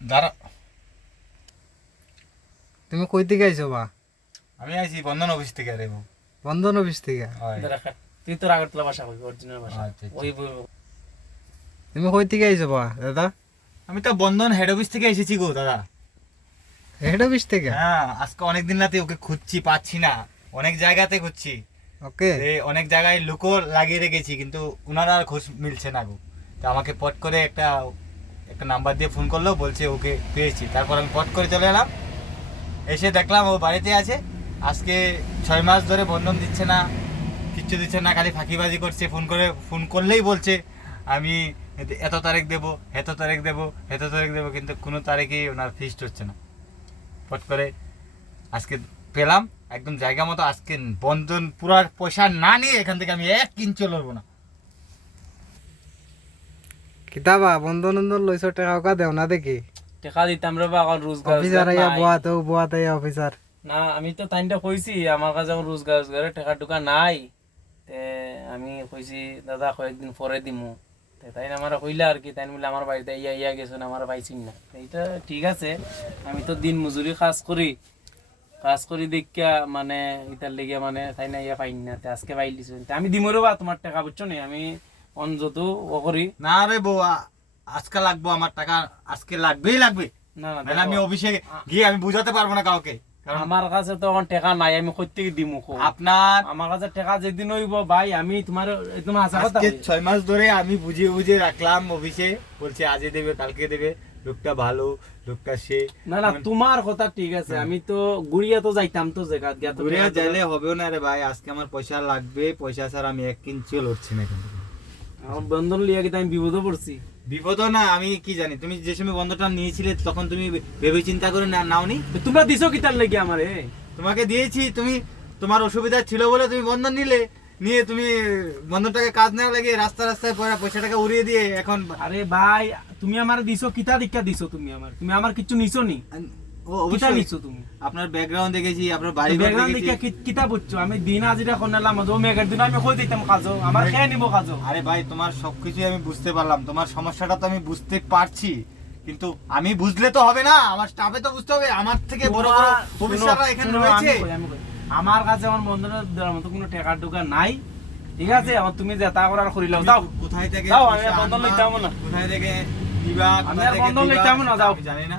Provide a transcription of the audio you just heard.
দাঁড়া, তুমি কই থেকে আইছো বা? আমি আইছি বন্ধন অফিস থেকে রে। বন্ধন অফিস থেকে? তুই তোর আগরতলা ভাষা কইবি, অরিজিনাল ভাষা আচ্ছা, আচ্ছা। ওই তুমি কই থেকে আইছো বা দাদা? আমি তো বন্ধন হেড অফিস থেকে এসেছি গো দাদা। হেড অফিস থেকে? হ্যাঁ, আজকে অনেকদিন রাতে ওকে খুঁজছি, পাচ্ছি না। অনেক জায়গাতে খুঁজছি, ওকে। অনেক জায়গায় লুকো লাগিয়ে রেখেছি, কিন্তু ওনারা আর খোঁজ মিলছে না গো। তো আমাকে পট করে একটা একটা নাম্বার দিয়ে ফোন করলো, বলছে ওকে পেয়েছি। তারপর আমি পট করে চলে এলাম, এসে দেখলাম ও বাড়িতে আছে। আজকে 6 মাস ধরে বন্ধন দিচ্ছে না, কিচ্ছু দিচ্ছে না, খালি ফাঁকিবাজি করছে। ফোন করলেই বলছে আমি এত তারিখ দেবো, এত তারিখ দেবো, এত তারিখ দেবো, কিন্তু কোনো তারিখেই ওনার ফিক্সড হচ্ছে না। ফট করে আজকে পেলাম একদম জায়গা মতো। আজকে বন্ধন পুরো পয়সা না নিয়ে এখান থেকে আমি 1 ইঞ্চি লড়বো না। কিতাবা বন্ধন বন্ধন লইছো, টাকা ওকা দেও না দেখি। টাকা দিতাম রে বা, এখন রোজগার অফিসার আইয়া নাই। বুয়াতে অফিসার। না আমি তো তাইনটা কইছি আমার কাছে এখন রোজগারের টাকা টুকা নাই। তে আমি কইছি দাদা কয়েকদিন পরে দিমু। তাই আমার কইলা আর কি, তাই বলে আমার বাড়িতে ইয়া গেছেন, আমার পাইছি না। এইটা ঠিক আছে, আমি তো দিন মজুরি কাজ করি দেখিয়া মানে ইটার লেগে মানে তাই না ইয়া পাইনি না। আজকে পাই দিছো, আমি দিমরে বা তোমার টাকা বুঝছো নি, আমি অন যত ও করি। না রে বউ, আজকে লাগবো আমার টাকা, আজকে লাগবেই লাগবে। না না নাহলে আমি অফিসে গিয়ে আমি বুঝাতে পারবো না কাউকে। কারণ আমার কাছে তো এখন টাকা নাই, আমি কই থেকে দিমু কো? আপনার আমার কাছে টাকা যেদিন হইব ভাই, আমি তোমার একদম আশা কথা আজকে 6 মাস ধরে আমি বুঝিয়ে রাখলাম অফিসে, বলছে আজকে দেবে, কালকে দেবে। লোকটা ভালো, লোকটা সে। না না তোমার কথা ঠিক আছে, আমি তো গুড়িয়া তো যাইতাম তো জায়গা গিয়া তো ঘুরে যাইলে হবেও না রে ভাই। আজকে আমার পয়সা লাগবে, পয়সা ছাড়া আমি 1 ইঞ্চিও লড়ছি না এখান থেকে। আমার বন্ধন লিয়া কিন্তু আমি বিপদে পড়ছি। বিপদ না, আমি কি জানি। তুমি যে সময় বন্ধটা নিয়েছিলে তখন তুমি ভেবে চিন্তা করে নাওনি? তো তোমরা দিছো কিতার লাগি আমারে? তোমাকে দিয়েছি, তুমি তোমার অসুবিধা ছিল বলে তুমি বন্ধন নিয়ে তুমি বন্ধনটাকে কাজ না লাগিয়ে রাস্তায় পয়সাটাকে উড়িয়ে দিয়ে এখন। আরে ভাই তুমি আমারে দিছো কিতা দীক্ষা দিছো? তুমি আমার কিছু নিছো নি? ও কিতা অবশ্যই নিছো তুমি? আপনার ব্যাকগ্রাউন্ড দেখেছি, আপনার বাড়ি ঘর ব্যাকগ্রাউন্ড দেখেছি। দীক্ষা কিতা বুঝছো? আমি দিন হাজিরা করলাম, ও মেঘের দিন আমি কই দিতাম কাজও, আমার খেয়ে নিবো কাজও। আরে ভাই, তোমার সবকিছুই আমি বুঝতে পারলাম, তোমার সমস্যাটা তো আমি বুঝতে পারছি, কিন্তু আমি বুঝলে তো হবে না, আমার স্টাফে তো বুঝতে হবে। আমার থেকে বড় বড় অফিসাররা এখানে রয়েছে। আমার কাছে আমার বন্ধনের দেওয়ার মতো কোনো টাকা টুকা নাই, ঠিক আছে? এখন তুমি যেটা করার করিলাম দাও। কোথায় থেকে দাও, আমি পয়সা বন্ধন আনবা, লইতে হবো না। কোথায় থেকে দিবা, আমি কোথায় আর থেকে বন্ধন দিবা, লইতে হবো না, সেটা দাও। আমি জানি না।